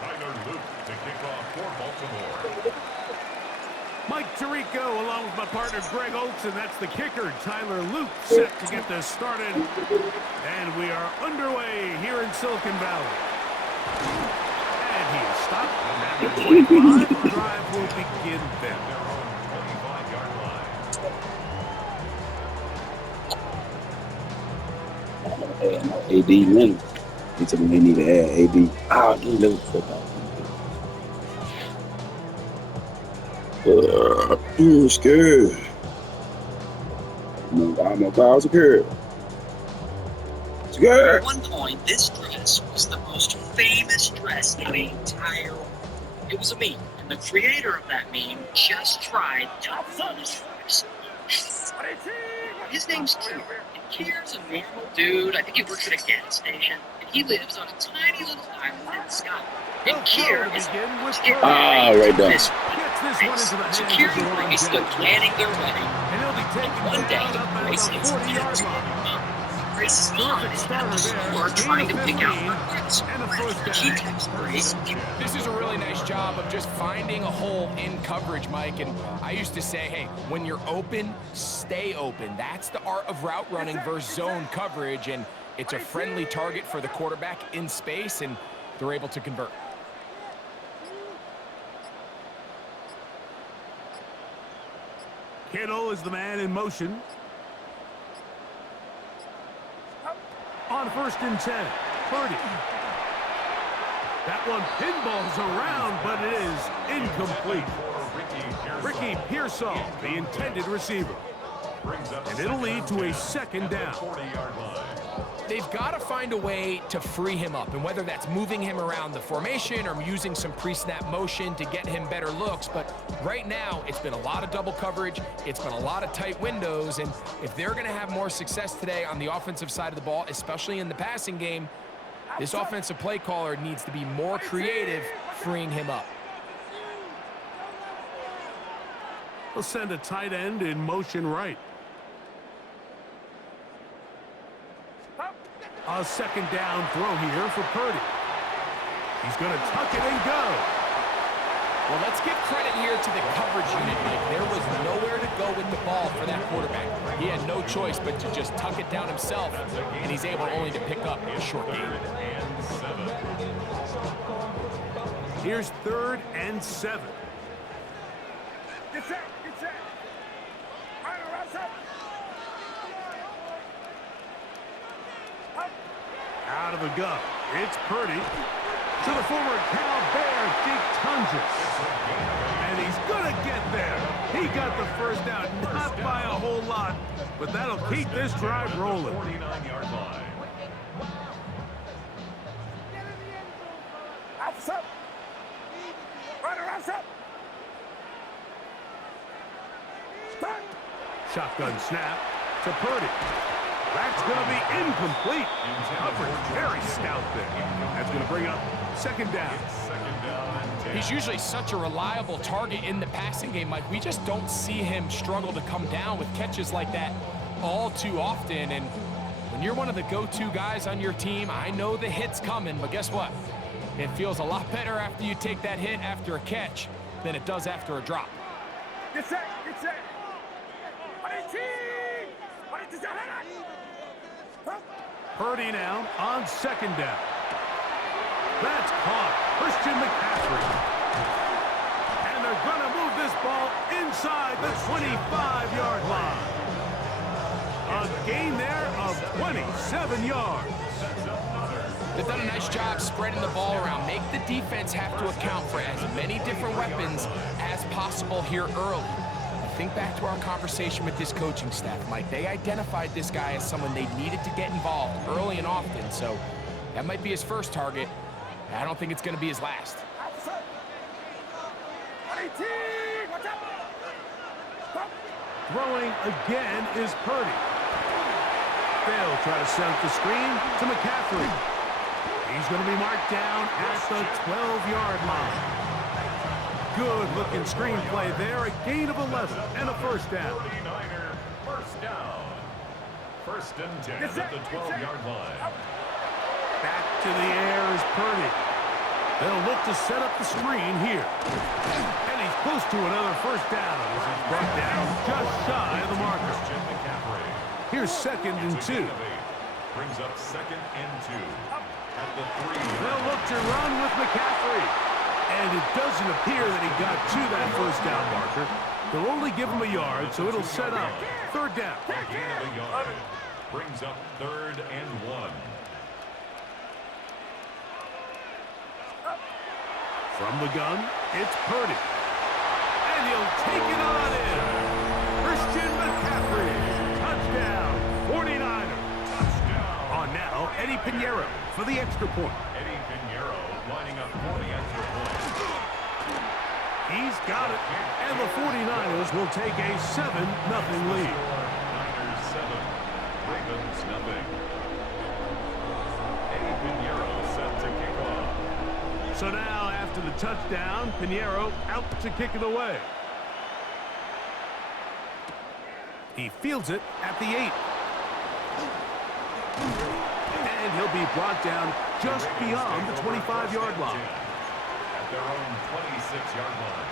Tyler Luke to kick off for Baltimore. Mike Tirico along with my partner Greg Oates, and that's the kicker, Tyler Luke, set to get this started. And we are underway here in Silicon Valley. And he is stopped at the 25. The drive will begin then. Their own 25-yard line. AD Leonard. He told me they need to add AD. He never put that. I'm scared. I'm about scared. At one point, this dress was the most famous dress in the entire world. It was a meme, and the creator of that meme just tried to pull this dress. His name's Kier, and Kier's a normal dude. I think he works at a gas station, and he lives on a tiny little island in Scotland. And Kier is right there. this one. So Kier and Grace are planning their wedding. And one day, Grace gets into Grace is gone at the store trying to pick out her gifts. She texts Grace. This is a really nice job of just finding a hole in coverage, Mike. And I used to say, hey, when you're open, stay open. That's the art of route running versus zone coverage. And it's a friendly target for the quarterback in space, and they're able to convert. Kittle is the man in motion. On 1st and 10, Purdy. That one pinballs around, but it is incomplete. Ricky Pearsall, the intended receiver. And it'll lead to a 2nd down. They've got to find a way to free him up, and whether that's moving him around the formation or using some pre-snap motion to get him better looks. But right now, it's been a lot of double coverage. It's been a lot of tight windows, and if they're going to have more success today on the offensive side of the ball, especially in the passing game, this offensive play caller needs to be more creative freeing him up. We'll send a tight end in motion right. A 2nd down throw here for Purdy. He's going to tuck it and go. Well, let's give credit here to the coverage unit, Mike. There was nowhere to go with the ball for that quarterback. He had no choice but to just tuck it down himself, and he's able only to pick up a short gain. Here's 3rd and 7. Out of the gun, it's Purdy to the former Cal Bear, Jake Tunges. And he's going to get there. He got the 1st down, not by a whole lot, but that'll keep this drive rolling. 49-yard line. Shotgun snap to Purdy. That's going to be incomplete. Coverage very stout there. That's going to bring up 2nd down. He's usually such a reliable target in the passing game, Mike. We just don't see him struggle to come down with catches like that all too often. And when you're one of the go-to guys on your team, I know the hit's coming, but guess what? It feels a lot better after you take that hit after a catch than it does after a drop. Get set, get set. Purdy now on 2nd down. That's caught. Christian McCaffrey. And they're going to move this ball inside the 25-yard line. A gain there of 27 yards. They've done a nice job spreading the ball around. Make the defense have to account for as many different weapons as possible here early. Think back to our conversation with this coaching staff, Mike. They identified this guy as someone they needed to get involved early and often, so that might be his first target. I don't think it's going to be his last. Throwing again is Purdy. They'll try to set up the screen to McCaffrey. He's going to be marked down at the 12-yard line. Good-looking screenplay there. A gain of 11 and a 1st down. 49er, 1st down. 1st and 10 at the 12-yard line. Back to the air is Purdy. They'll look to set up the screen here. And he's close to another first down. This is brought down just shy of the marker. Here's 2nd and 2. Brings up 2nd and 2. At the 3. They'll look to run with McCaffrey. And it doesn't appear that he got to that first down marker. They'll only give him a yard, so it'll set up 3rd down. Gain of a yard. Brings up 3rd and 1. From the gun, it's Purdy. And he'll take it on in. Christian McCaffrey. Touchdown, 49ers. Touchdown. On now, Eddie Pinheiro for the extra point. Eddie Pinheiro lining up for the extra point. He's got it. And the 49ers will take a 7-0 lead. Niners 7. Ravens nothing. Eddie Pinheiro set to kick off. So now, after the touchdown, Pinheiro out to kick it away. He fields it at the 8. And he'll be brought down just beyond the 25-yard line. At their own 26-yard line.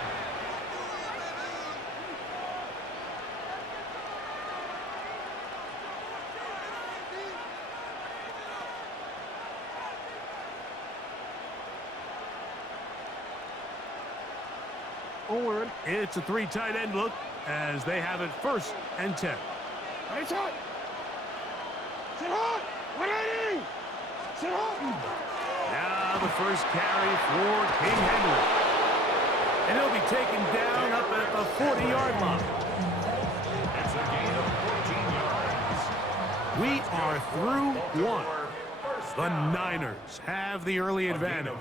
It's a 3 tight end look as they have it 1st and 10. It's hot. Sit hot. 180. Sit hot. Now the first carry for King Henry. And he'll be taken down up at the 40-yard line. It's a gain of 14 yards. We are through 1. The Niners have the early advantage.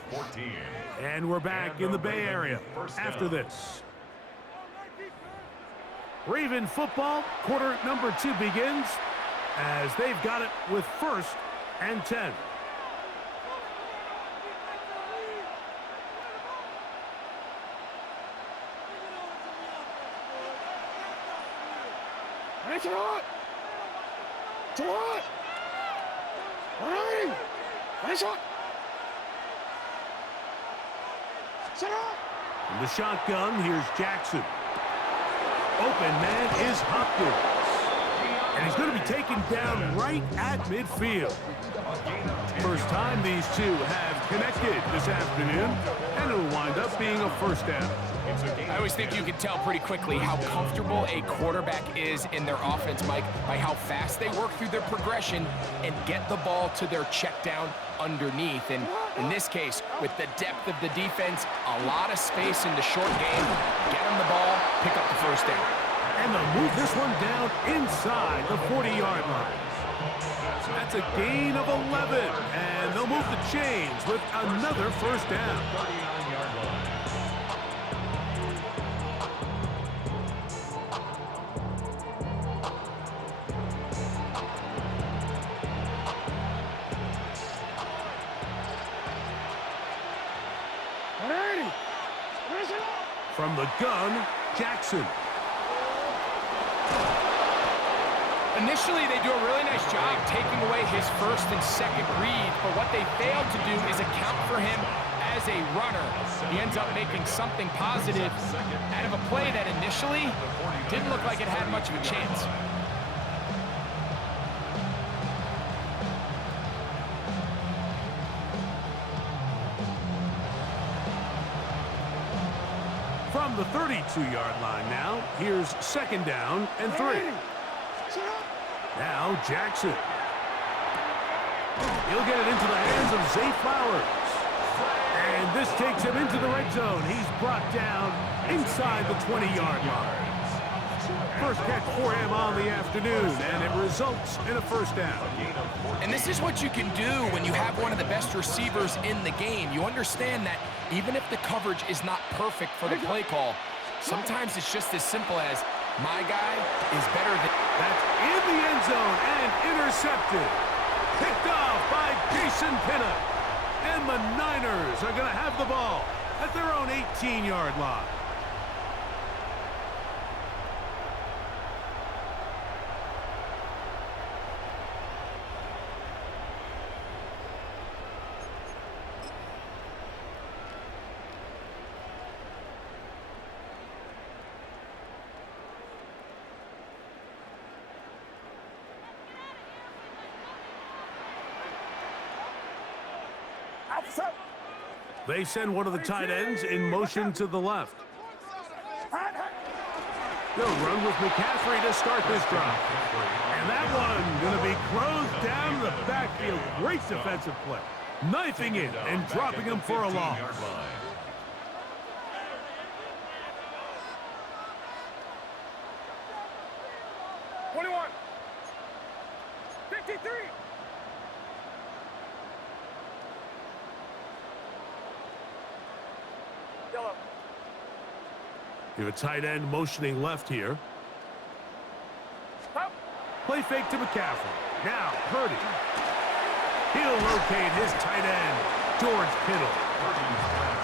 And we're back in the Bay Area after this. Raven football, quarter number 2 begins as they've got it with 1st and 10. It's hot. It's hot. 180. It's hot. Sit hot. From the shotgun, here's Jackson. Open man is Hopkins. And he's going to be taken down right at midfield. First time these two have connected this afternoon, and it'll wind up being a first down. I always think you can tell pretty quickly how comfortable a quarterback is in their offense, Mike, by how fast they work through their progression and get the ball to their check down underneath. And in this case, with the depth of the defense, a lot of space in the short game, get them the ball, pick up the first down. And they'll move this one down inside the 40-yard line. That's a gain of 11, and they'll move the chains with another first down. 39-yard line. From the gun, Jackson. Initially, they do a really nice job taking away his 1st and 2nd read, but what they failed to do is account for him as a runner. He ends up making something positive out of a play that initially didn't look like it had much of a chance. From the 32-yard line now, here's 2nd down and 3. Now Jackson. He'll get it into the hands of Zay Flowers. And this takes him into the red zone. He's brought down inside the 20-yard line. First catch for him on the afternoon, and it results in a first down. And this is what you can do when you have one of the best receivers in the game. You understand that even if the coverage is not perfect for the play call, sometimes it's just as simple as, my guy is better than... That's in the end zone and intercepted. Picked off by Jason Pinnock. And the Niners are going to have the ball at their own 18-yard line. They send one of the tight ends in motion to the left. They'll run with McCaffrey to start this drive. And that one going to be closed down the backfield. Great defensive play. Knifing in and dropping him for a loss. 21. 53. Yellow. You have a tight end motioning left here. Play fake to McCaffrey. Now, Purdy. He'll locate his tight end, George Kittle.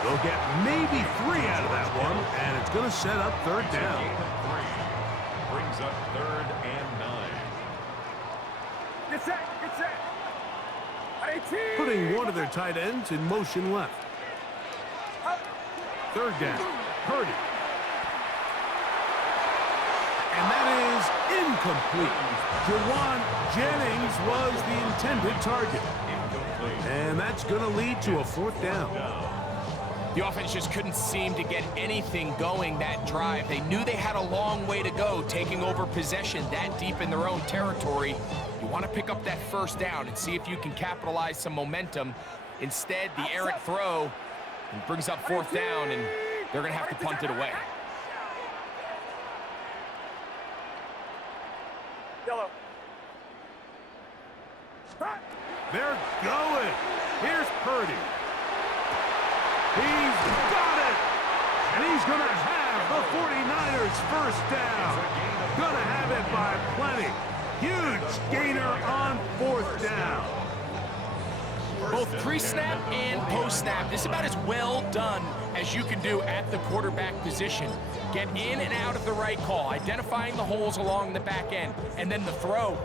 They'll get maybe 3 out of that one, and it's going to set up third down. Brings up 3rd and 9. Get set. Get set. 18. Putting one of their tight ends in motion left. Third down, Purdy. And that is incomplete. Jawan Jennings was the intended target. And that's going to lead to a 4th down. The offense just couldn't seem to get anything going that drive. They knew they had a long way to go, taking over possession that deep in their own territory. You want to pick up that 1st down and see if you can capitalize some momentum. Instead, the errant throw brings up 4th down, and they're going to have to punt it away. Yellow. They're going. Here's Purdy. He's got it. And he's going to have the 49ers 1st down. Going to have it by plenty. Huge gainer on 4th down. Both pre-snap and post-snap, this is about as well done as you can do at the quarterback position. Get in and out of the right call, identifying the holes along the back end, and then the throw.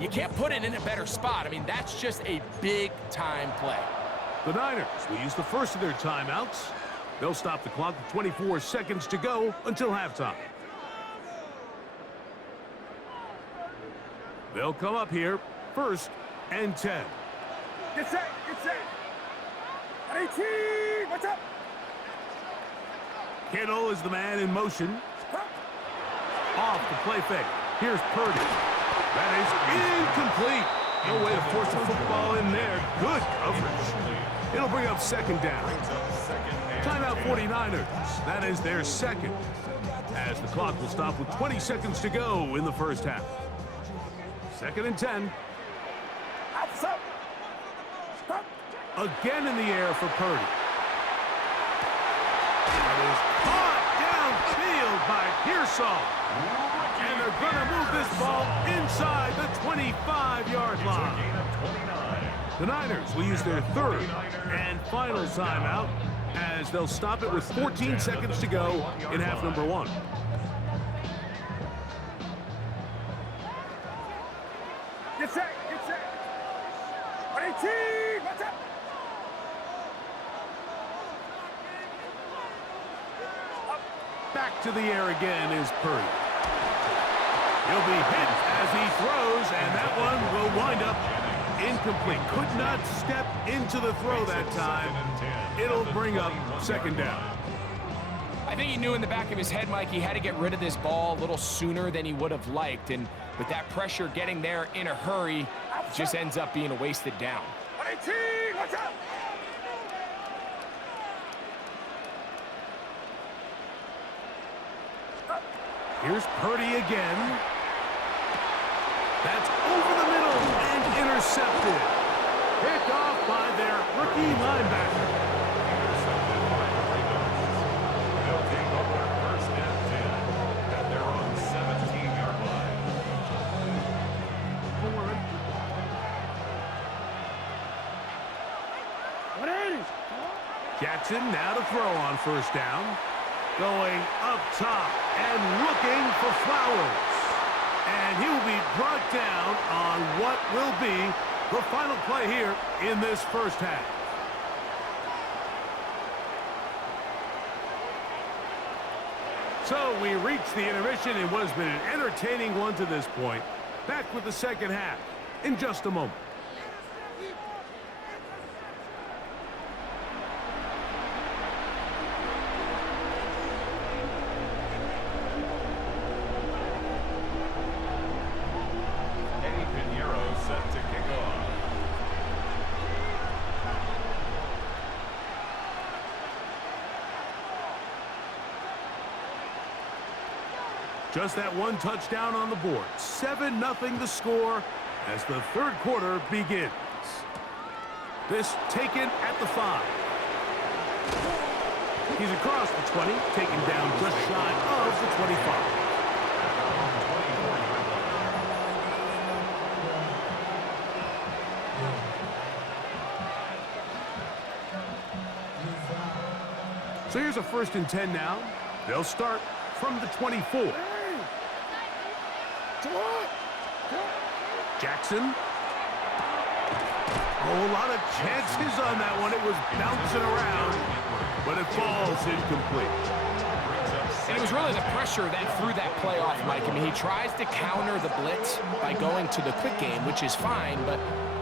You can't put it in a better spot. I mean, that's just a big-time play. The Niners will use the first of their timeouts. They'll stop the clock with 24 seconds to go until halftime. They'll come up here, 1st and 10. Get set. Get set. 18. What's up? Kittle is the man in motion. Off the play fake. Here's Purdy. That is incomplete. No way to force the football in there. Good coverage. It'll bring up 2nd down. Timeout 49ers. That is their 2nd. As the clock will stop with 20 seconds to go in the 1st half. 2nd and 10. Again in the air for Purdy. That is caught downfield by Pearsall. And they're going to move this ball inside the 25-yard line. The Niners will use their 3rd and final timeout as they'll stop it with 14 seconds to go in half number 1. Get set. Get set. 18. What's up? Back to the air again is Purdy. He'll be hit as he throws, and that one will wind up incomplete. Could not step into the throw that time. It'll bring up 2nd down. I think he knew in the back of his head, Mike, he had to get rid of this ball a little sooner than he would have liked. And with that pressure getting there in a hurry, it just ends up being a wasted down. 18. What's up? Here's Purdy again. That's over the middle and intercepted. Picked off by their rookie linebacker. They'll take over 1st and 10 at their own 17-yard line. Jackson now to throw on 1st down. Going up top and looking for Flowers. And he will be brought down on what will be the final play here in this 1st half. So we reach the intermission in what has been an entertaining one to this point. Back with the 2nd half in just a moment. Just that one touchdown on the board. 7-0 the score as the third quarter begins. This taken at the 5. He's across the 20, taken down just shy of the 25. So here's a 1st and 10 now. They'll start from the 24. Jackson. Oh, a lot of chances on that one. It was bouncing around, but it falls incomplete. And it was really the pressure that threw that play off, Mike. I mean, he tries to counter the blitz by going to the quick game, which is fine, but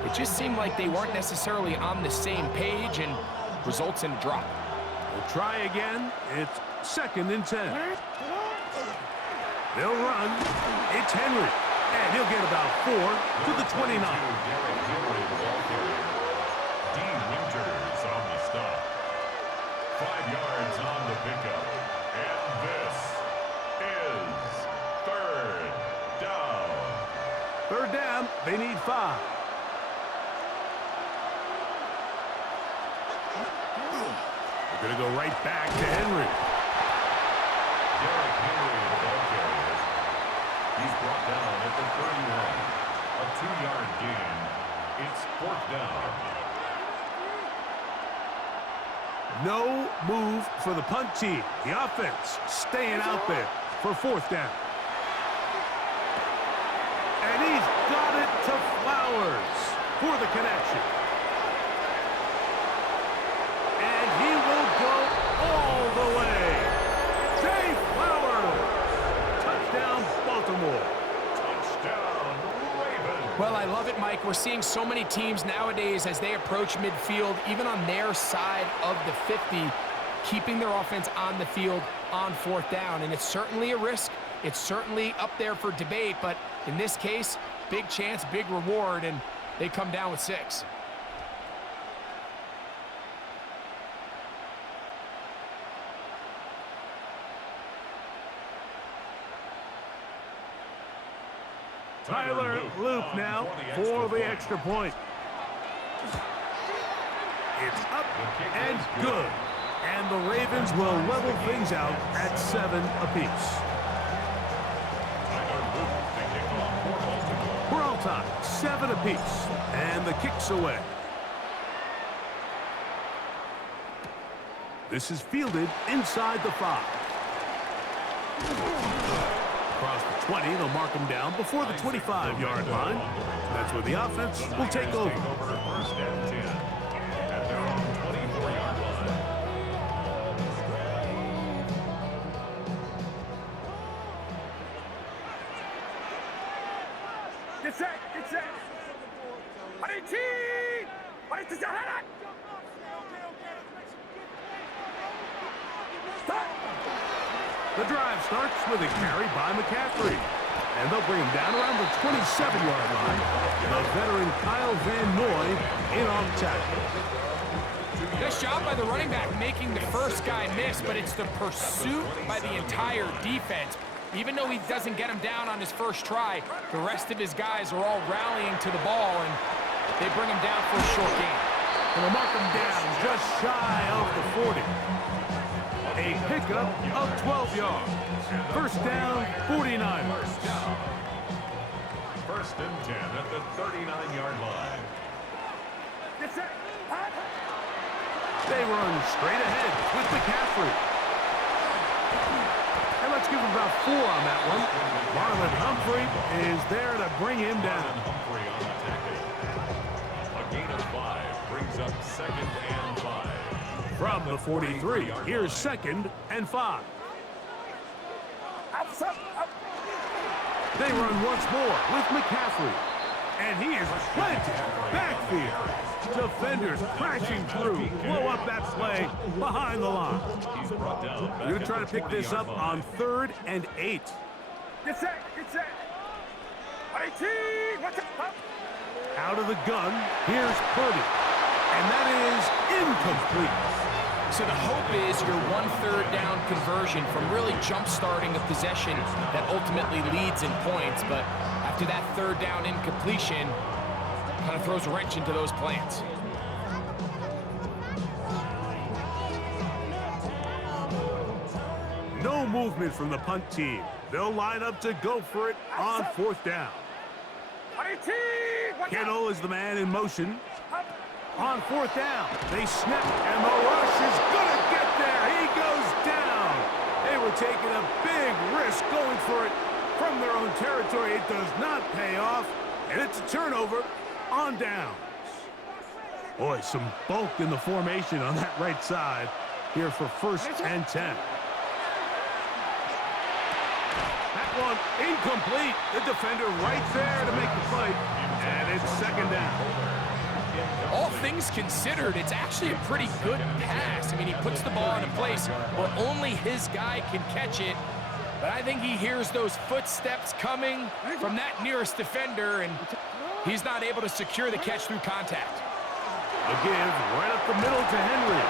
it just seemed like they weren't necessarily on the same page and results in a drop. We'll try again. It's 2nd and 10. They'll run. It's Henry. And he'll get about 4 to the 29. Winters on the stop. 5 yards on the pickup. And this is 3rd down. 3rd down. They need 5. They're going to go right back to Henry. Derrick Henry, the ball carrier. He's brought down at the 31. A 2-yard gain. It's 4th down. No move for the punt team. The offense staying out there for 4th down. And he's got it to Flowers for the connection. And he will go all the way. Jay Flowers. Touchdown, Baltimore. Touchdown, Ravens. Well, I love it, Mike. We're seeing so many teams nowadays as they approach midfield, even on their side of the 50, keeping their offense on the field on 4th down. And it's certainly a risk. It's certainly up there for debate, but in this case, big chance, big reward, and they come down with 6. Tyler Loop now for the extra point. It's up and good. And the Ravens will level things out at 7 apiece. We're all tied, 7 apiece. And the kick's away. This is fielded inside the 5. Across the 20, they'll mark him down before the 25-yard line. That's where the offense will take over. 1st and 10 at their own 24-yard line. Get set, get set. 18! The drive starts with a carry by McCaffrey. And they'll bring him down around the 27-yard line. The veteran Kyle Van Noy in on the tackle. Nice job by the running back making the first guy miss, but it's the pursuit by the entire defense. Even though he doesn't get him down on his first try, the rest of his guys are all rallying to the ball, and they bring him down for a short gain. And they'll mark him down just shy of the 40. A pickup of 12 yards. 1st down, 49ers. 1st and 10 at the 39-yard line. Get set. They run straight ahead with McCaffrey. And let's give him about 4 on that one. Marlon Humphrey is there to bring him down. Humphrey on the tackle. A gain of 5 brings up 2nd and 5. From the 43, here's 2nd and 5. They run once more with McCaffrey. And he is planted backfield. Defenders crashing through. Blow up that play behind the line. He's brought down. We're going to try to pick this up on 3rd and 8. Get set, get set. 18! Watch out. Out of the gun, here's Purdy. And that is incomplete. So the hope is your 1/3 down conversion from really jump-starting a possession that ultimately leads in points. But after that 3rd down incompletion, kind of throws a wrench into those plans. No movement from the punt team. They'll line up to go for it on 4th down. Kittle is the man in motion. On 4th down, they snap, and the rush is going to get there. He goes down. They were taking a big risk going for it from their own territory. It does not pay off, and it's a turnover on downs. Boy, some bulk in the formation on that right side here for 1st and 10. That one incomplete. The defender right there to make the play, and it's 2nd down. All things considered, it's actually a pretty good pass. I mean, he puts the ball in a place where only his guy can catch it. But I think he hears those footsteps coming from that nearest defender, and he's not able to secure the catch through contact. A give right up the middle to Henry.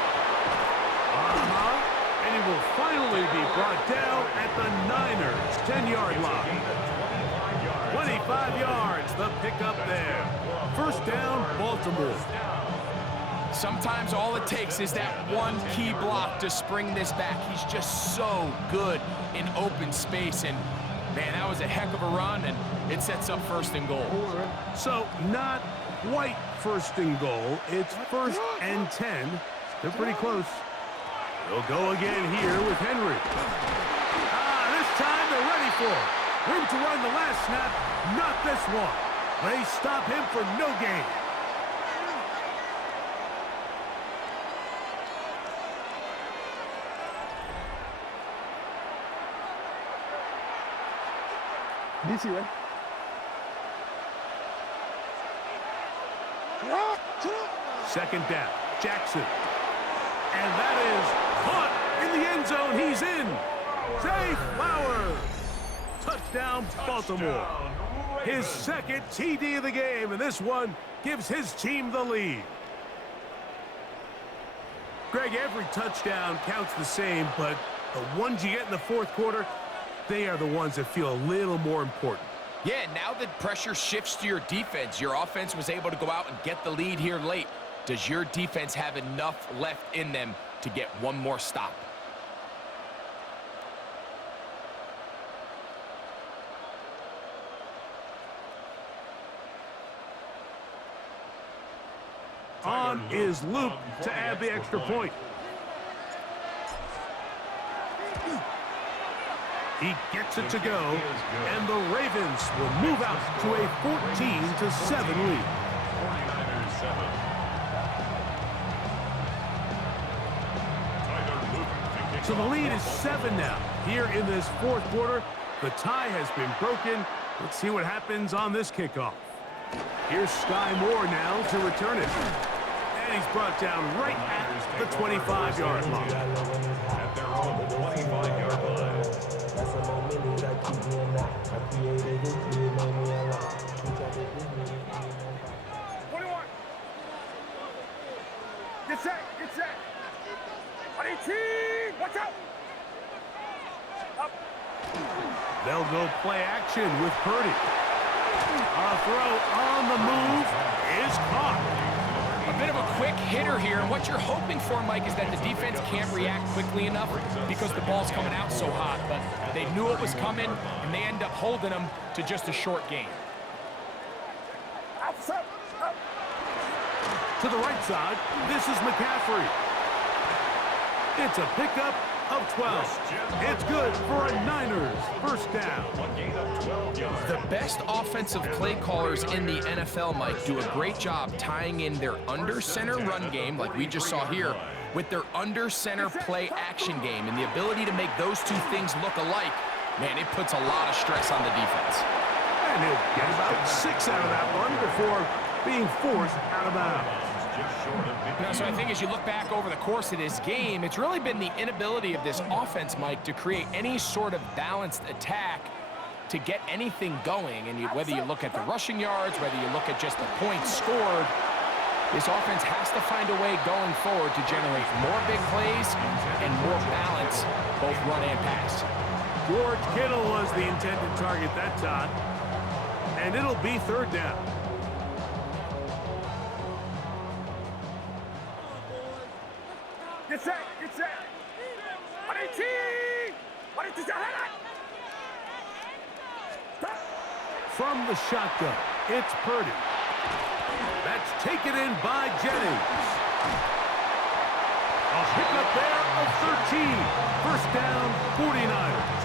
And he will finally be brought down at the Niners' 10-yard line. 25 yards, the pickup there. 1st down, Baltimore. Sometimes all it takes is that one key block to spring this back. He's just so good in open space. And, man, that was a heck of a run, and it sets up 1st and goal. So not quite 1st and goal. It's 1st and 10. They're pretty close. They'll go again here with Henry. This time they're ready for it. Room to run the last snap, not this one. They stop him for no gain. DC, right? 2nd down, Jackson. And that is caught in the end zone. He's in. Zay Flowers. Touchdown, Baltimore. His 2nd TD of the game, and this one gives his team the lead. Greg, every touchdown counts the same, but the ones you get in the 4th quarter, they are the ones that feel a little more important. Yeah, now that pressure shifts to your defense, your offense was able to go out and get the lead here late. Does your defense have enough left in them to get one more stop? On is Luke to add the extra point. He gets it to go, and the Ravens will move out to a 14-7 lead. 49ers 7. So the lead is 7 now. Here in this 4th quarter, the tie has been broken. Let's see what happens on this kickoff. Here's Sky Moore now to return it. And he's brought down right at the 25-yard line. At their own 25-yard line. 21. Get set. Get set. 18. Watch out. Up. They'll go play action with Purdy. A throw on the move is caught. A bit of a quick hitter here, and what you're hoping for, Mike, is that the defense can't react quickly enough because the ball's coming out so hot. But they knew it was coming, and they end up holding them to just a short gain. Outside. Up. To the right side, this is McCaffrey. It's a pickup of 12. It's good for a Niners 1st down. The best offensive play callers in the NFL, Mike, do a great job tying in their under-center run game, like we just saw here, with their under-center play action game. And the ability to make those two things look alike, man, it puts a lot of stress on the defense. And he'll get about 6 out of that one before being forced out of bounds. Now, so I think as you look back over the course of this game, it's really been the inability of this offense, Mike, to create any sort of balanced attack to get anything going. And whether you look at the rushing yards, whether you look at just the points scored, This offense has to find a way going forward to generate more big plays and more balance, both run and pass. George Kittle was the intended target that time, and it'll be third down. Get set, get set. From the shotgun, it's Purdy. That's taken in by Jennings. A pickup there of 13. First down, 49ers.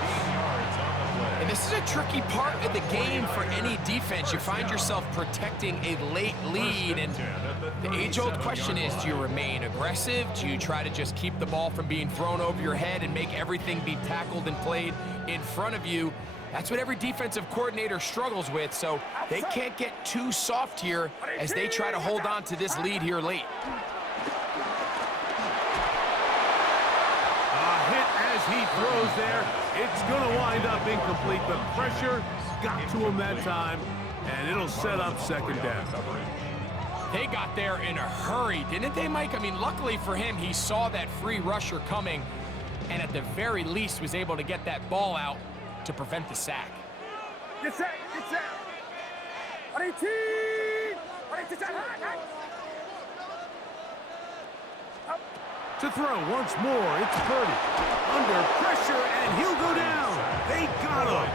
And this is a tricky part of the game for any defense. You find yourself protecting a late lead, and the age-old question is, do you remain aggressive? Do you try to just keep the ball from being thrown over your head and make everything be tackled and played in front of you? That's what every defensive coordinator struggles with, so they can't get too soft here as they try to hold on to this lead here late. A hit as he throws there. It's going to wind up incomplete. The pressure got to him that time, and it'll set up second down. They got there in a hurry, didn't they, Mike? I mean, luckily for him, he saw that free rusher coming, and at the very least was able to get that ball out to prevent the sack. Get set, get set. To throw once more, it's Purdy. Under pressure, and he'll go down. They got him.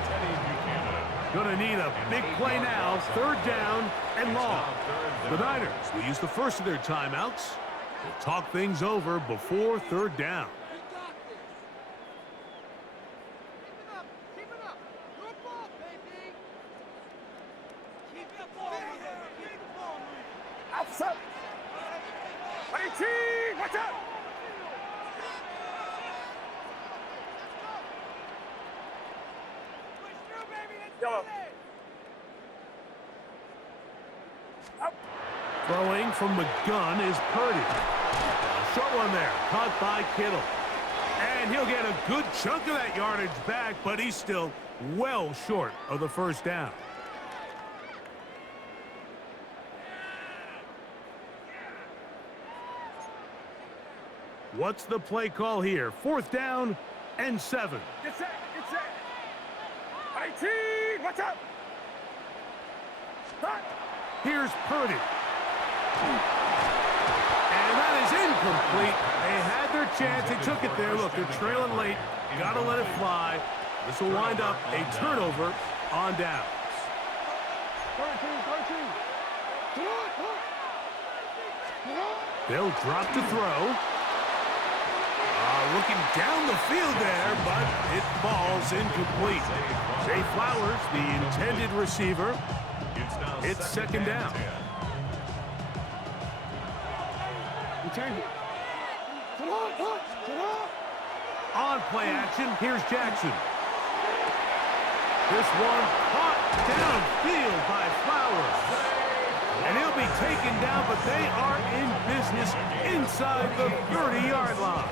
Gonna need a big play now. Third down and long. The Niners will use the first of their timeouts. We'll talk things over before third down. Outside. Watch out. Yellow. Throwing from the gun is Purdy. Short one there, caught by Kittle. And he'll get a good chunk of that yardage back, but he's still well short of the first down. What's the play call here? Fourth down and 7. Get set, get set. 18, watch out. Hot. Here's Purdy. And that is incomplete. They had their chance. They took it there. Look, they're trailing late. Got to let it fly. This will wind up a turnover on downs. 13. They'll drop to throw. Looking down the field there, but it falls incomplete. Zay Flowers, the intended receiver. It's second down. On play action, here's Jackson. This one caught downfield by Flowers. And he'll be taken down, but they are in business inside the 30-yard line.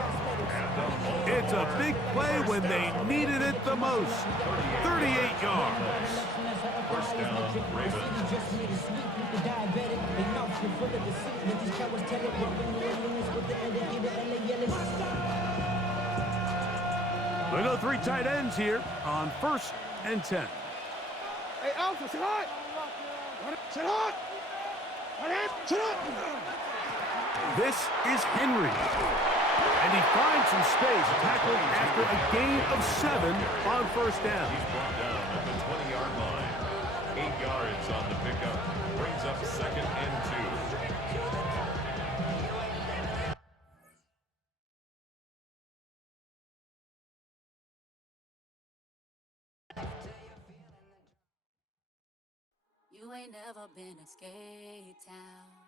It's a big play when they needed it the most. 38 yards. First down, Ravens. They go 3 tight ends here on 1st and 10. Hey, Alpha, sit hot. Sit hot. Sit hot. This is Henry. And he finds some space, tackled after a gain of 7 on first down. He's brought down at the 20-yard line. 8 yards on the pickup. Brings up second and 2. You ain't never been a skate town.